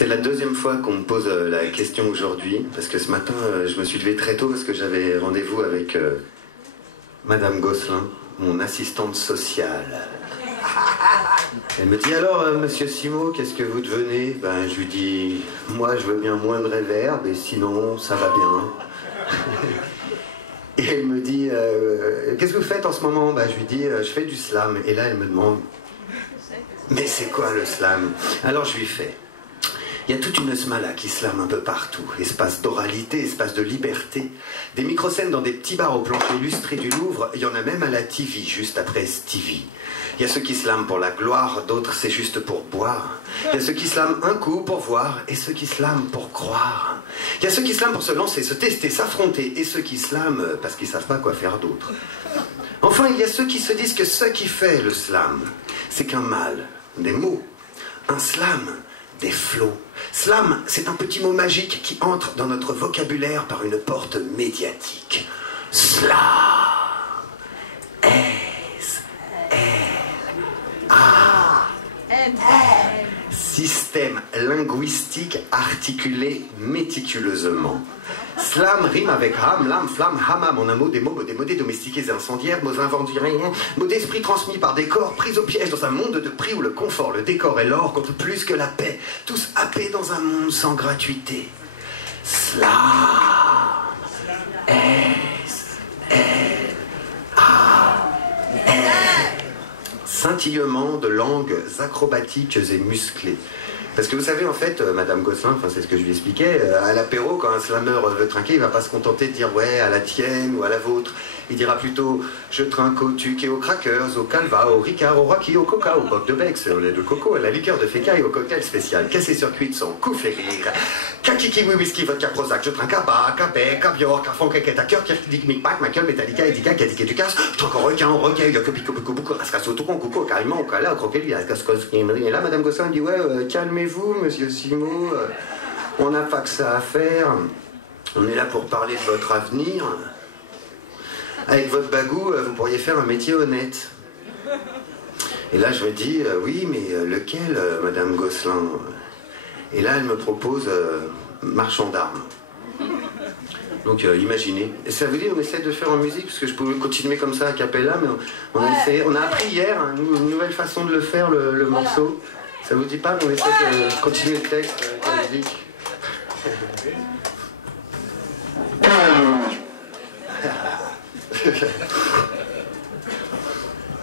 C'est la deuxième fois qu'on me pose la question aujourd'hui, parce que ce matin, je me suis levé très tôt parce que j'avais rendez-vous avec Madame Gosselin, mon assistante sociale. Elle me dit alors, Monsieur Simo, qu'est-ce que vous devenez? Ben, je lui dis, moi, je veux bien moins de réverb, et sinon, ça va bien. Et elle me dit, qu'est-ce que vous faites en ce moment? Ben, je lui dis, je fais du slam. Et là, elle me demande, mais c'est quoi le slam? Alors, je lui fais. Il y a toute une smala qui slame un peu partout. Espace d'oralité, espace de liberté. Des microscènes dans des petits bars au plancher illustré du Louvre. Il y en a même à la TV, juste après Stevie. Il y a ceux qui slament pour la gloire, d'autres c'est juste pour boire. Il y a ceux qui slament un coup pour voir, et ceux qui slament pour croire. Il y a ceux qui slament pour se lancer, se tester, s'affronter, et ceux qui slament parce qu'ils savent pas quoi faire d'autre. Enfin, il y a ceux qui se disent que ce qui fait le slam, c'est qu'un mal, des mots, un slam, des flots. Slam, c'est un petit mot magique qui entre dans notre vocabulaire par une porte médiatique. Slam. Système linguistique articulé méticuleusement. Slam rime avec ham, lam, flamme, hamam, en un mot, des mots démodés, domestiqués et incendiaires, mots inventuriens, mots d'esprit transmis par des corps, pris au piège dans un monde de prix où le confort, le décor et l'or comptent plus que la paix, tous happés dans un monde sans gratuité. Slam. Scintillement de langues acrobatiques et musclées. Parce que vous savez, en fait, Madame Gosselin, enfin c'est ce que je lui expliquais, à l'apéro, quand un slameur veut trinquer, il va pas se contenter de dire ouais, à la tienne ou à la vôtre. Il dira plutôt je trinque au tuc et aux crackers, au calva, au ricard, au rocky, au coca, au boc de Bex, au lait de coco, à la liqueur de fécaille, au cocktail spécial, cassé circuit de son coup fait rire. Kaki, kiwi, whisky, vodka, prozac, je trinque à bas, capé, caviar, carfon, caquette à cœur, kirk, mic, pac, maquille, metallica, edica, cadique du casse, je trinque au requin, au requin, que pico, pico, beaucoup, rascasse au touron, coucou, carrément, au cala, au croquet, à cascos, et là, Madame Gosselin dit ouais, calmez-vous, Monsieur Simo, on n'a pas que ça à faire, on est là pour parler de votre avenir. Avec votre bagou, vous pourriez faire un métier honnête. Et là, je me dis, oui, mais lequel, Madame Gosselin? Et là, elle me propose marchand d'armes. Donc, imaginez. Et ça vous dit, on essaie de faire en musique, parce que je pouvais continuer comme ça à cappella, mais on a essayé, on a appris hier une nouvelle façon de le faire, le morceau. Ça vous dit pas qu'on essaie de continuer le texte avec la musique?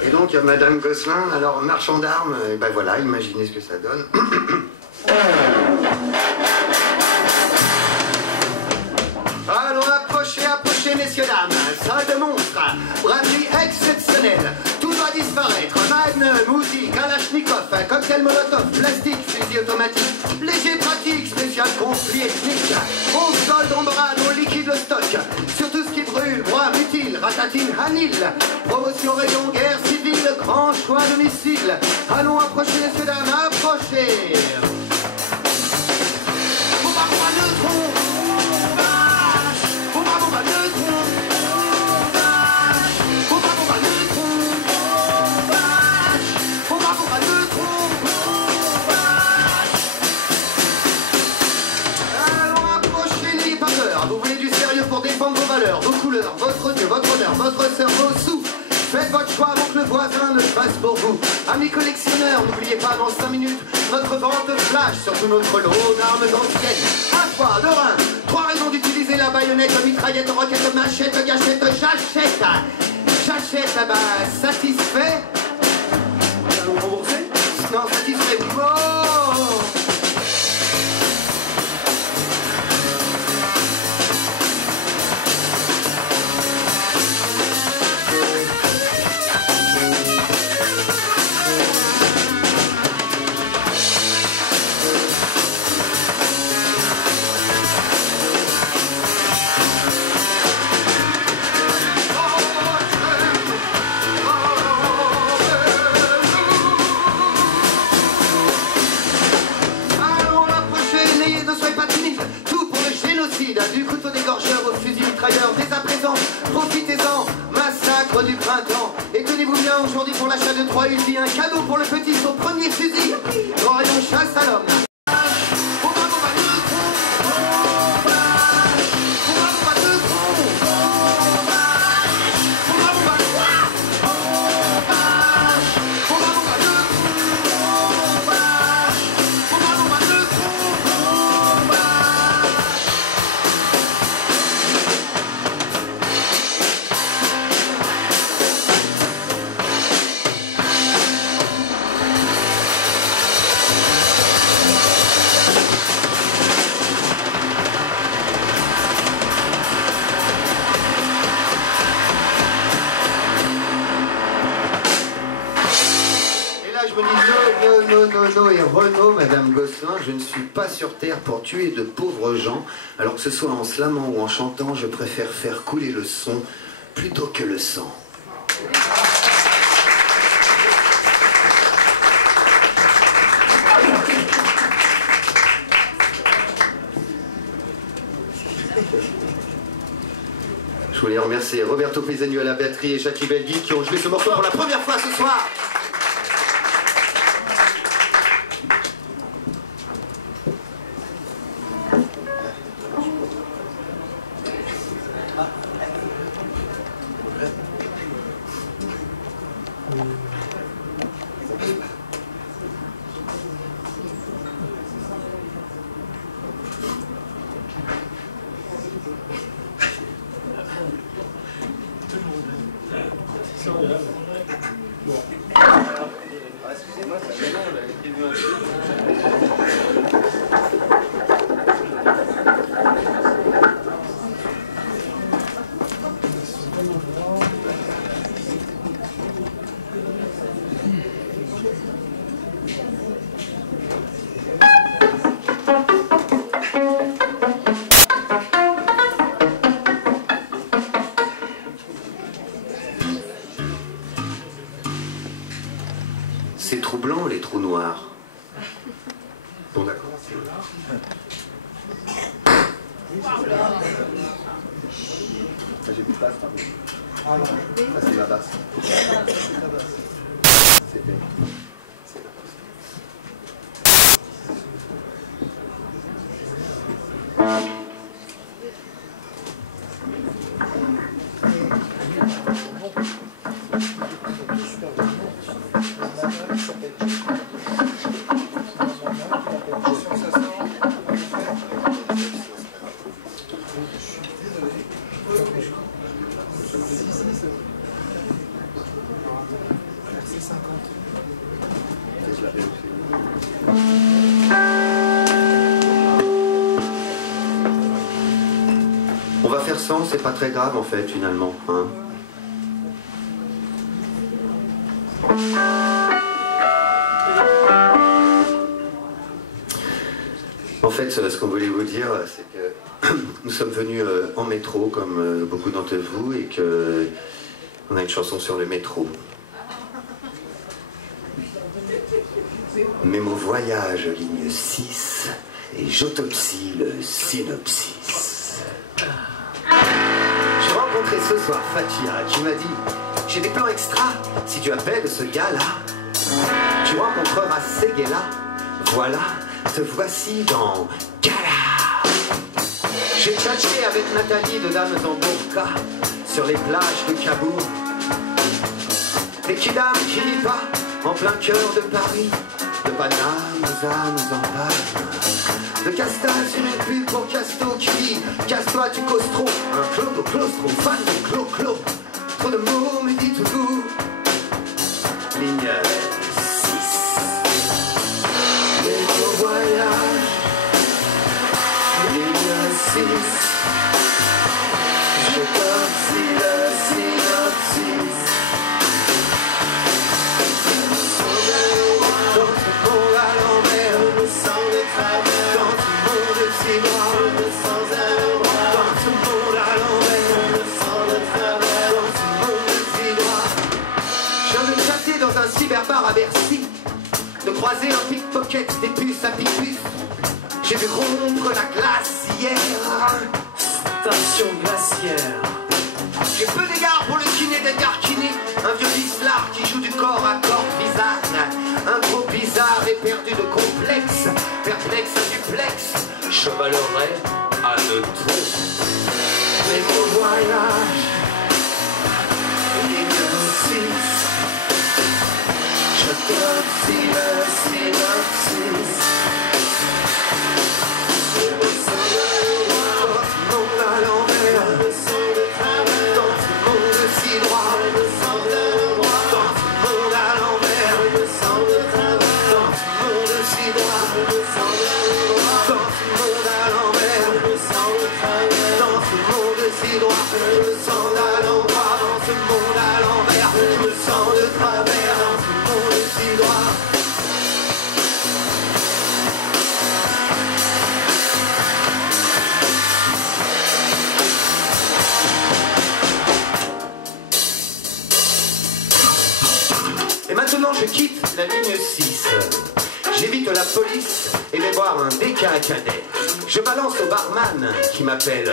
Et donc, Madame Gosselin, alors marchand d'armes, ben voilà, imaginez ce que ça donne. Allons, approchez, messieurs, dames, salle de monstre, braderie exceptionnelle, tout doit disparaître, Magnum, Uzi, Kalachnikov, cocktail Molotov, plastique, fusil automatique, léger pratique, spécial conflit ethnique, on solde, on brade, on liquide le stock, sur tout ce qui brûle, bois, mutile, ratatine, hanil, promotion, rayon, guerre civile, grand choix de missiles, allons, approchez, messieurs, dames, approchez. Vos couleurs, votre Dieu, votre honneur, votre sœur, vos sous. Faites votre choix avant que le voisin ne le fasse pour vous. Amis collectionneurs, n'oubliez pas dans 5 minutes notre vente flash sur tout notre lot d'armes anciennes. À 3, de rein, 3 raisons d'utiliser la baïonnette, mitraillette, roquette, machette, gâchette, j'achète. J'achète, bah, satisfait. Vous remboursez? Non, satisfait. Oh! Du couteau dégorgeur au fusil mitrailleur, dès à présent, profitez-en, massacre du printemps. Et tenez-vous bien aujourd'hui pour l'achat de 3 Uzi, un cadeau pour le petit, son premier fusil, au rayon chasse à l'homme. Renaud, Madame Gosselin, je ne suis pas sur terre pour tuer de pauvres gens. Alors que ce soit en slamant ou en chantant, je préfère faire couler le son plutôt que le sang. Je voulais remercier Roberto Pisani à la batterie et Jackie Belgui qui ont joué ce morceau pour la première fois ce soir. Excusez-moi, c'est bon, on avait prévu un truc. C'est trous blancs ou les trous noirs? Bon, d'accord. J'ai plus de place, par contre. Ça, c'est la basse. C'était. On va faire 100, c'est pas très grave en fait finalement. Hein. En fait, ce qu'on voulait vous dire, c'est que nous sommes venus en métro, comme beaucoup d'entre vous, et que on a une chanson sur le métro. Mémo voyage, ligne 6, et j'autopsie le synopsis. J'ai rencontré ce soir Fatia qui m'a dit « J'ai des plans extra, si tu appelles ce gars-là, tu rencontreras Séguéla. Voilà, te voici dans Gala. » J'ai tchatché avec Nathalie de Dames en Burqa sur les plages de Cabourg. Des kidams qui n'y pas en plein cœur de Paris, de Paname aux âmes en panne. De Castal sur une pub pour Casto qui dit « Casse-toi, tu causes trop. » Un clodo, claustro, fan de clo-clo. Trop de mots me dit tout goût. Ligne 6. Métro voyage. Ligne 6. Je torsis le synopsis. Dans ce monde à l'envers, je me sens de travers. Dans ce monde si droit, je me sens à l'endroit. Dans ce monde à l'envers, je me sens de travers. Dans ce monde si droit. Je viens de chasser dans un cyberbar à Bercy, de croiser un pickpocket des puces à picus. J'ai vu rompre la glace hier. Station glaciaire. J'ai peu d'égard pour le kiné d'Edgar Kiné, un vieux bislard qui joue du corps à corps bizarre. Un gros bizarre et perdu de complexe, perplexe à duplex, chevalerai à deux tours. Mais mon voyage, ligne 6, je torsis le synopsis. Je me sens de droit, dans ce monde à l'envers, je me sens de travers. Dans ce monde si droit, je me sens de droit. Dans ce monde à l'envers, je me sens de travers. Dans ce monde si droit, je me sens de droit. Dans ce monde à l'envers, je me sens de travers. Dans ce monde si droit, je me sens à l'endroit. Dans ce monde à l'envers, je me sens de travers. Dans ce monde si droit. la ligne 6. J'évite la police et vais boire un déca à cadet. Je balance au barman qui m'appelle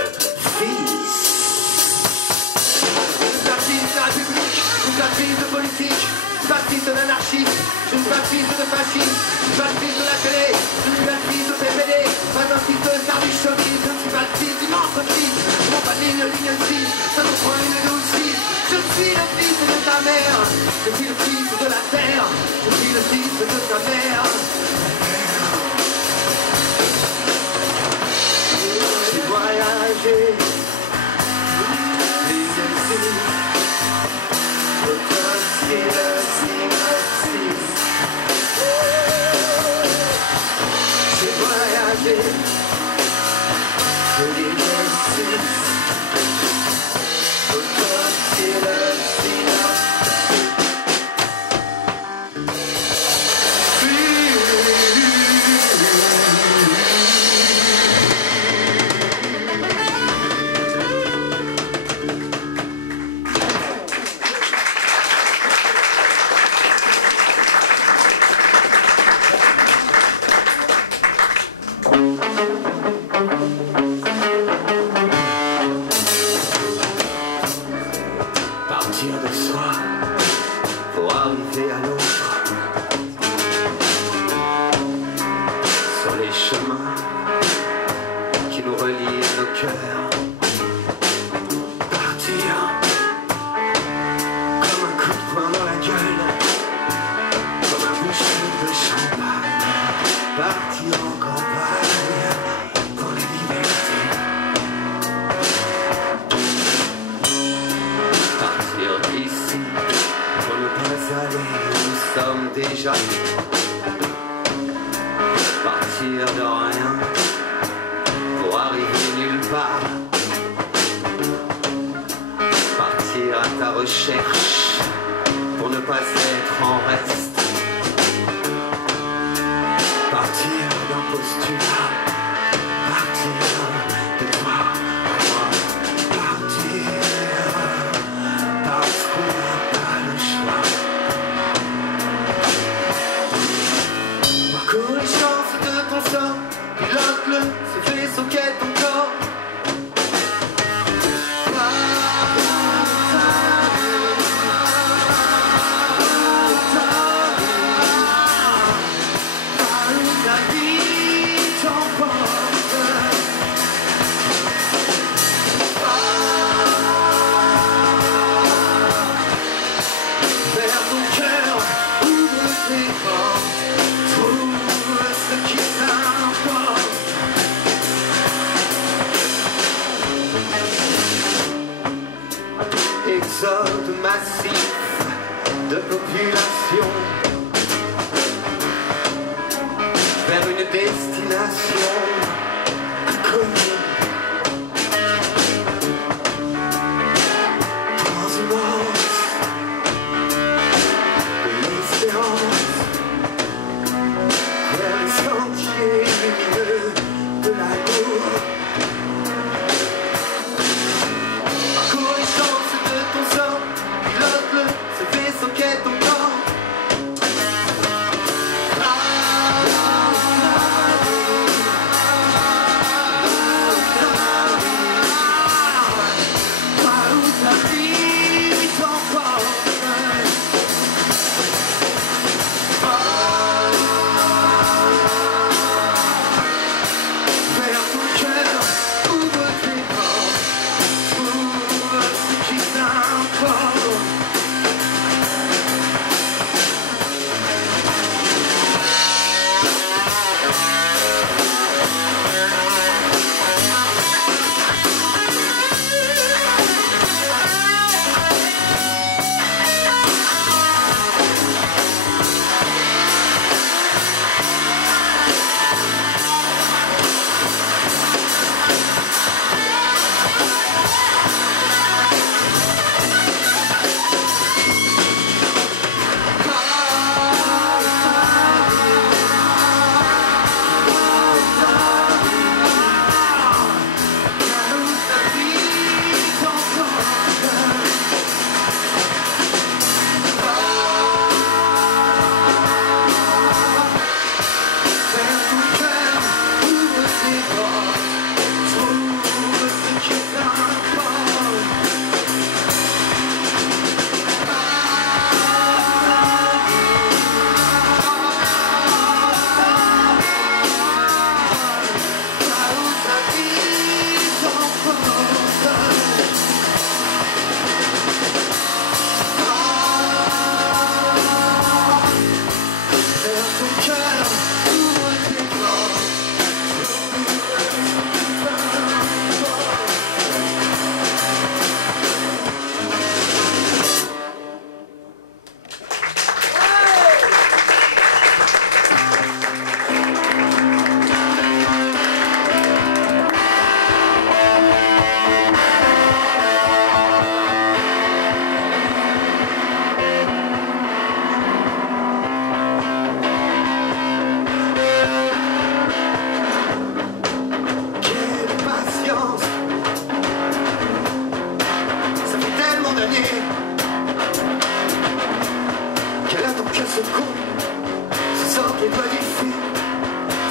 fils. Je suis un fils de la République, je suis un fils de politique, je suis un fils d'anarchiste, je suis un fils de fasciste, je suis un fils de la télé, je suis un fils de PPD, pas un fils de service chauffiste, je ne suis pas le fils d'une entreprise, je m'en pas ligne 6, ça me prend une 12-6. Je suis le fils de ta mère, je suis le fils de la terre, je suis le fils de ta mère. J'ai voyagé, j'ai voyagé, partir de soi pour arriver à l'autre, sur les chemins qui nous relient nos cœurs. Partir comme un coup de poing dans la gueule, comme un bouchon de champagne. Partir en campagne pour la liberté. Partir d'ici pour ne pas aller où nous sommes déjà. Partir de rien pour arriver nulle part. Partir à ta recherche pour ne pas être en reste. Partir d'un postulat, partir de toi à moi, partir parce qu'on n'a pas le choix. Parcours les chances de ton sort, pilote-le, ce vaisseau qu'est ton corps. Exode massif de population vers une destination inconnue. Transhumance de l'espérance vers les sentiers lumineux de l'amour. Parcours les chances de ton sort, pilote-le, ce vaisseau qu'est ton corps.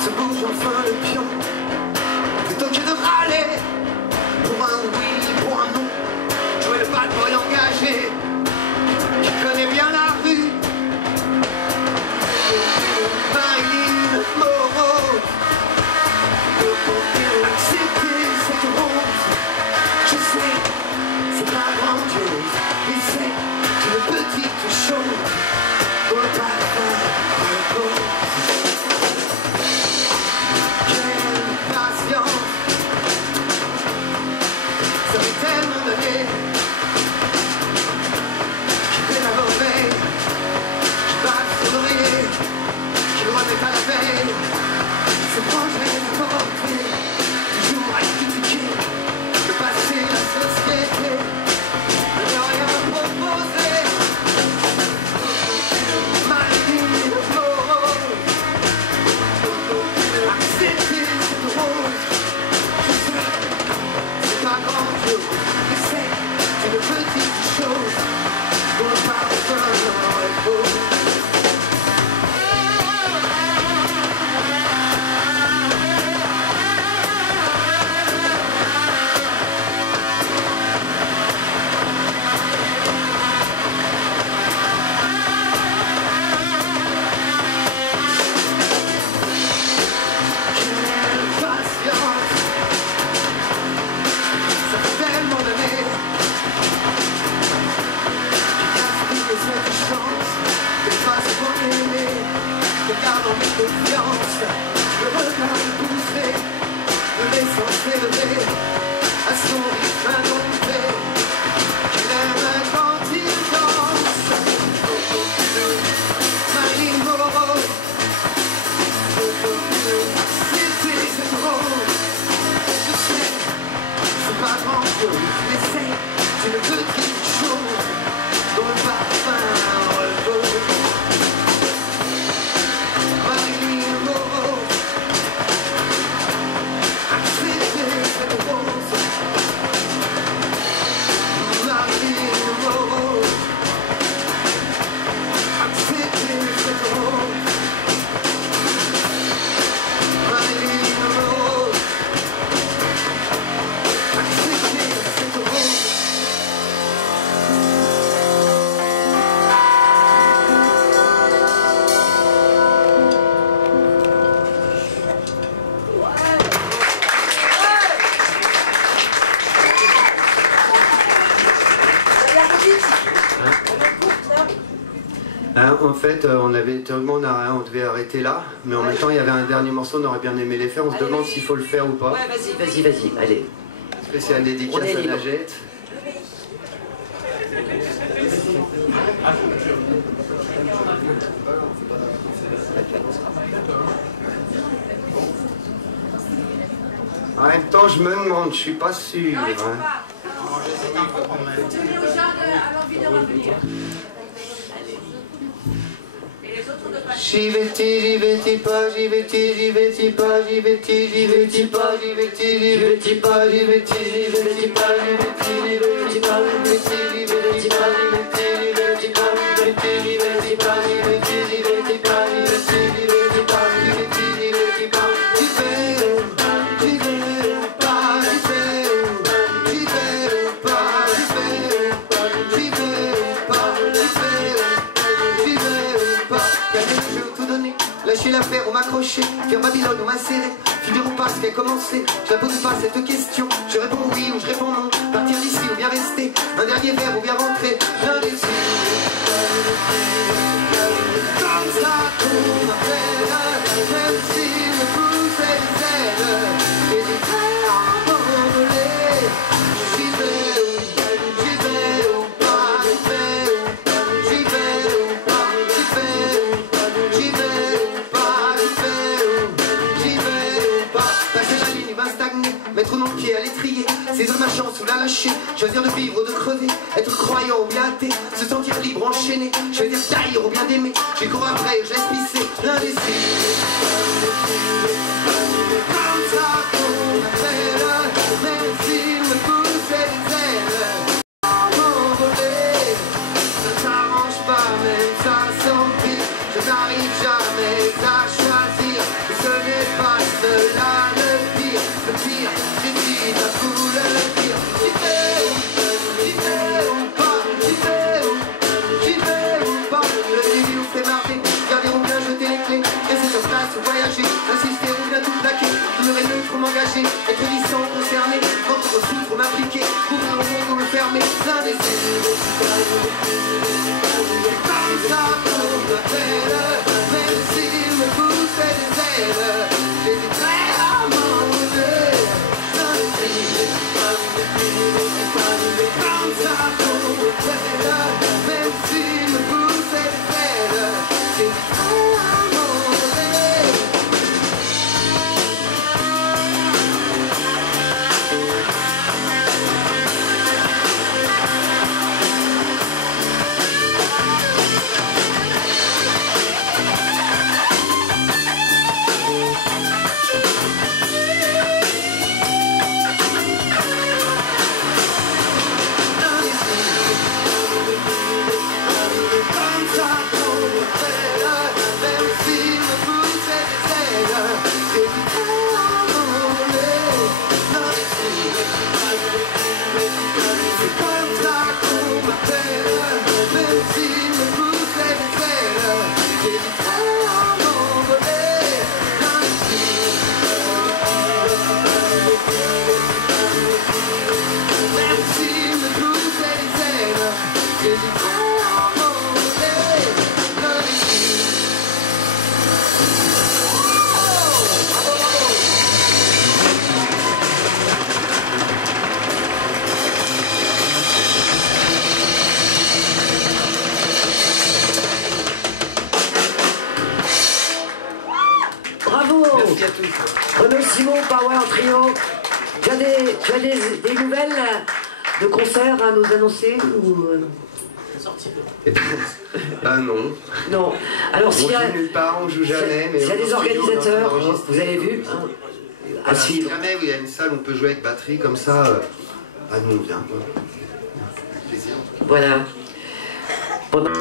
se bouge enfin le pion. Plutôt que de râler pour un oui, pour un non, jouer le bad boy engagé qui connaît bien la rue. Marilyn Monroe, accepter cette rose, je sais, c'est pas grandiose, mais c'est une petite chose pour le parfum repose. Quelle patience, ça fait tellement d'années qu'il fait la mauvaise, qui passe sur l'oreiller, qui le remet à la veille. C'est proche et porté, toujours à critiquer, de passer la société, de ne rien proposer. Marilyn Monroe, accepter cette rose, je sais, c'est pas grand-chose, mais c'est une petite chose pour le parfum repose. En fait, on avait tellement on devait arrêter là, mais en même temps, il y avait un dernier morceau, on aurait bien aimé les faire. On se demande s'il faut le faire ou pas. Ouais, vas-y, allez. Spécial dédicace à Nagette. En même temps, je me demande, je suis pas sûr. Non, il faut pas. Tenez aux gens à l'envie de revenir. J'y vais-ti pas, j'y vais-ti pas, j'y vais-ti, j'y vais-ti pas, j'y vais-ti, j'y vais-ti pas, j'y vais-ti, j'y vais-ti pas, j'y vais-ti, j'y vais-ti pas, j'y vais-ti, j'y vais-ti pas, j'y vais-ti, j'y vais-ti pas, j'y vais-ti, j'y vais-ti pas, j'y vais-ti, j'y vais-ti pas, j'y vais-ti, j'y vais-ti pas, j'y vais-ti, j'y vais-ti pas, j'y vais pas, j'y vais pas, j'y vais pas. Je vais tout donner, lâcher l'affaire ou m'accrocher, faire Babylone ou m'insérer, finir ou pas ce qui a commencé. Je la pose pas cette question, je réponds oui ou je réponds non, partir d'ici ou bien rester, un dernier verre ou bien rentrer, rien décide. Comme ça qu'on m'appelle, même s'il me pousse les ailes, et des traits envolés. J'y vais ou pas, j'y vais ou pas, j'y vais ou pas, j'y vais ou pas. Passer la ligne, il va stagner, mettre nos pieds à l'étrier, saisir ma chance ou la lâcher, choisir de vivre ou de crever, être croyant ou bien athée, se sentir libre, enchaîné, choisir d'haïr ou bien d'aimer, je cours après, je laisse pisser l'indécis. Comme ça qu'on m'appelle, même s'il me pousse les ailes, m'envoler, ça s'arrange pas, même ça s'empile, je n'arrive jamais à choisir, et ce n'est pas de là le pire, j'hésite à vous le dire. J'y vais ou pas, j'y vais ou pas. Le début vous fait marrer, regardez ou bien jeter les clés. Rester sur place ou voyager, insister ou bien tout plaquer. Demeurer neutre ou m'engager, être licent concerné, rentrer au sous ou m'appliquer, ouvrir le monde ou le fermer. L'indécis, c'est comme ça qu'on m'appelle, même s'il me pousse des ailes. J'hésiterai à m'enlever. L'indécis, c'est comme ça qu'on m'appelle, même s'il me pousse des ailes. J'hésiterai à m'enlever. Bravo! Merci à tous. Renaud Simon, Power Trio. Tu as des nouvelles de concerts à nous annoncer ou... Eh ben, ah non. Non. Alors On s'il y a, joue nulle part, on joue jamais. Mais s'il y a on des studio, organisateurs, on enregistre. vous avez vu, hein, à Voilà, si suivre. jamais il y a une salle où on peut jouer avec batterie comme ça, nous on vient. Plaisir. Voilà. Pendant...